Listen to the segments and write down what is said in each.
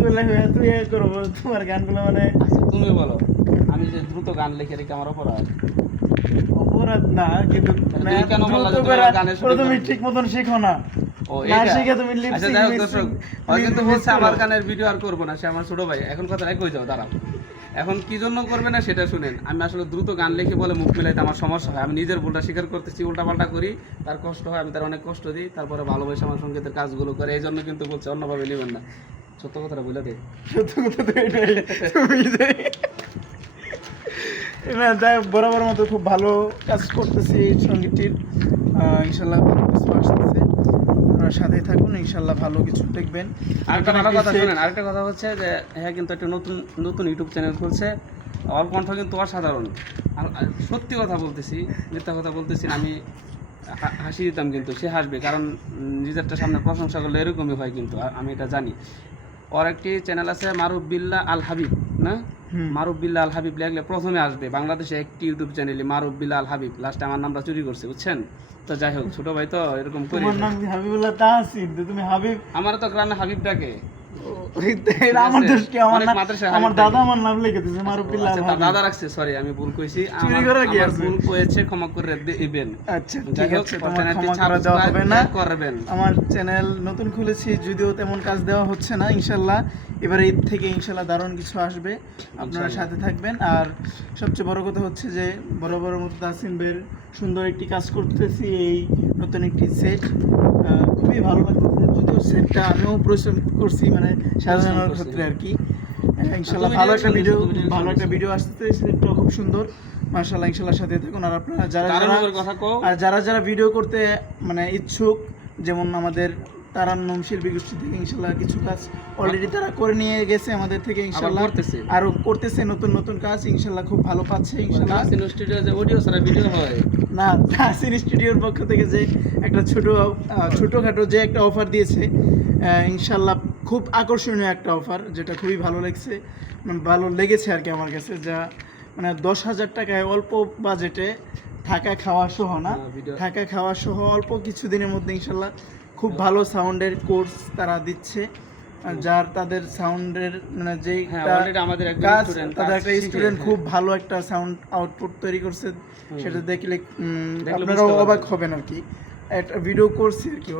না ইয়ে মানে আচ্ছা তুমি আমি যে দ্রুত গান লিখে রেখে আমার অপরাধ অপরাধ না কিন্তু মানে তুমি? ঠিক মতন শিখো না আচ্ছা হয়। আমার গানের ভিডিও আর করব না সে আমার ছোট ভাই এখন কথা হয়ে যাও দাঁড়াও এখন কি জন্য করবে না সেটা শুনেন। আমি আসলে দ্রুত গান লিখে বলে মুখ মিলাইতে আমার সমস্যা হয়। আমি নিজের ভুলটা স্বীকার করতেছি, উল্টাপাল্টা করি, তার কষ্ট হয়, আমি তার অনেক কষ্ট দিই, তারপরে ভালোবাসে আমার সঙ্গীতের কাজগুলো করে এই জন্য কিন্তু বলছে অন্যভাবে নেবেন না। সত্য কথাটা বলে দে। সত্য কথা তো এটাই। না, যাই বরাবর মতো খুব ভালো কাজ করতেছি সঙ্গীতটির। ইনশাল্লাহ ভালো কিছু আসতেছে। আপনারা সাথে থাকুন ইনশাল্লাহ ভালো কিছু দেখবেন। আরেকটা ভালো কথা শুনেন আরেকটা কথা হচ্ছে যে হ্যাঁ কিন্তু একটা নতুন নতুন ইউটিউব চ্যানেল খুলছে। ওর কণ্ঠ কিন্তু অসাধারণ। আর সত্যি কথা বলতেছি মিথ্যা কথা বলতেছি না, আমি হাসি দিতাম কিন্তু সে হাসবে কারণ নিজেরটা সামনে প্রশংসা করলে এরকমই হয় কিন্তু আমি এটা জানি। ওর একটি চ্যানেল আছে মারুফ বিল্লা আল হাবিব না। মারুফ বিল্লা আল হাবিব লিখলে প্রথমে আসবে বাংলাদেশে একটি ইউটিউব চ্যানেলে মারুফ বিল্লা আল হাবিব। লাস্টে আমার নামটা চুরি করছে বুঝছেন? তো যাই হোক ছোট ভাই তো এরকম করি তোমার নাম হাবিবুল্লাহ তাহসিন? তুমি হাবিব আমার তো গ্রামে হাবিব ডাকে। আমার দোষ কি? আমার অনেক নাম মাদ্রাসায় আমার দাদা আমার নাম লিখে দিয়েছে মারুফিল্লাহ দাদা রাখছে সরি আমি ভুল কইছি। চুরি আমার কি আছে? ভুল হয়েছে ক্ষমা করে দিবেন। আচ্ছা ঠিক আছে ওর তোমার চ্যানেলটি ক্ষমা দেওয়া হবে না। করবেন। আমার চ্যানেল নতুন খুলেছি যদিও তেমন কাজ দেওয়া হচ্ছে না ইনশাল্লাহ। এবার ঈদ থেকে ইনশাল্লাহ দারুণ কিছু আসবে। আপনারা সাথে থাকবেন। আর সবচেয়ে বড় কথা হচ্ছে যে বড় বড় মতো তাসিম বের সুন্দর একটি কাজ করতেছি এই নতুন একটি সেট খুবই ভালো লাগতেছে। যদিও সেটটা আমিও পরিশ্রম করছি মানে সাজানোর করছি। ক্ষেত্রে আর কি ইনশাল্লাহ ভালো একটা ভিডিও ভালো একটা ভিডিও আসতেছে সেটটাও খুব সুন্দর। মার্শাল্লাহ ইনশাল্লাহ সাথে থাকুন। আর আপনারা যারা যারা কথা আর যারা যারা ভিডিও করতে মানে ইচ্ছুক যেমন আমাদের তারান্নম শিল্পী গোষ্ঠী থেকে ইনশাল্লাহ কিছু কাজ অলরেডি তারা করে নিয়ে গেছে আমাদের থেকে ইনশাল্লাহ। করতেছে। আরও করতেছে নতুন নতুন কাজ ইনশাল্লাহ খুব ভালো পাচ্ছে ইনশাল্লাহ। নাসিন স্টুডিও যে অডিও ছাড়া ভিডিও হয়। না তাসিন স্টুডিওর পক্ষ থেকে যে একটা ছোট ছোটখাটো যে একটা অফার দিয়েছে ইনশাল্লাহ খুব আকর্ষণীয় একটা অফার যেটা খুবই ভালো লাগছে মানে ভালো লেগেছে আর কি আমার কাছে যা মানে দশ হাজার টাকায় অল্প বাজেটে থাকা খাওয়া সহ না হ্যাঁ, থাকা খাওয়া সহ অল্প কিছুদিনের মধ্যে ইনশাল্লাহ খুব ভালো সাউন্ডের কোর্স তারা দিচ্ছে আর যার তাদের সাউন্ডের মানে যে হ্যাঁ আমাদের কাজ তাদের একটা স্টুডেন্ট খুব ভালো একটা সাউন্ড আউটপুট তৈরি করছে সেটা দেখলে আপনারাও অবাক হবেন আর কি। একটা ভিডিও করছি আর কি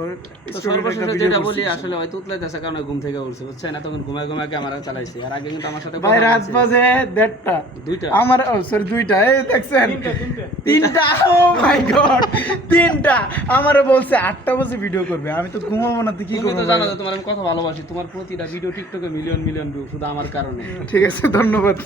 সর্বশেষে যেটা বলি আসলে হয়তো উতলাই দেশে কারণে ঘুম থেকে উঠছে বুঝছেন? এতক্ষণ ঘুমায় ঘুমায় ক্যামেরা চালাইছে? আর আগে কিন্তু আমার সাথে ভাই রাত বলছে। বাজে দেড়টা। দুইটা? আমার সরি দুইটা এই দেখছেন? তিনটা ও মাই গড তিনটা। আমারে বলছে আটটা বাজে ভিডিও করবে। আমি তো ঘুমাবো না তো কি তুমি তো জানো যে তোমার আমি কথা ভালোবাসি তোমার প্রতিটা ভিডিও টিকটকে মিলিয়ন মিলিয়ন ভিউ শুধু আমার কারণে। ঠিক আছে ধন্যবাদ।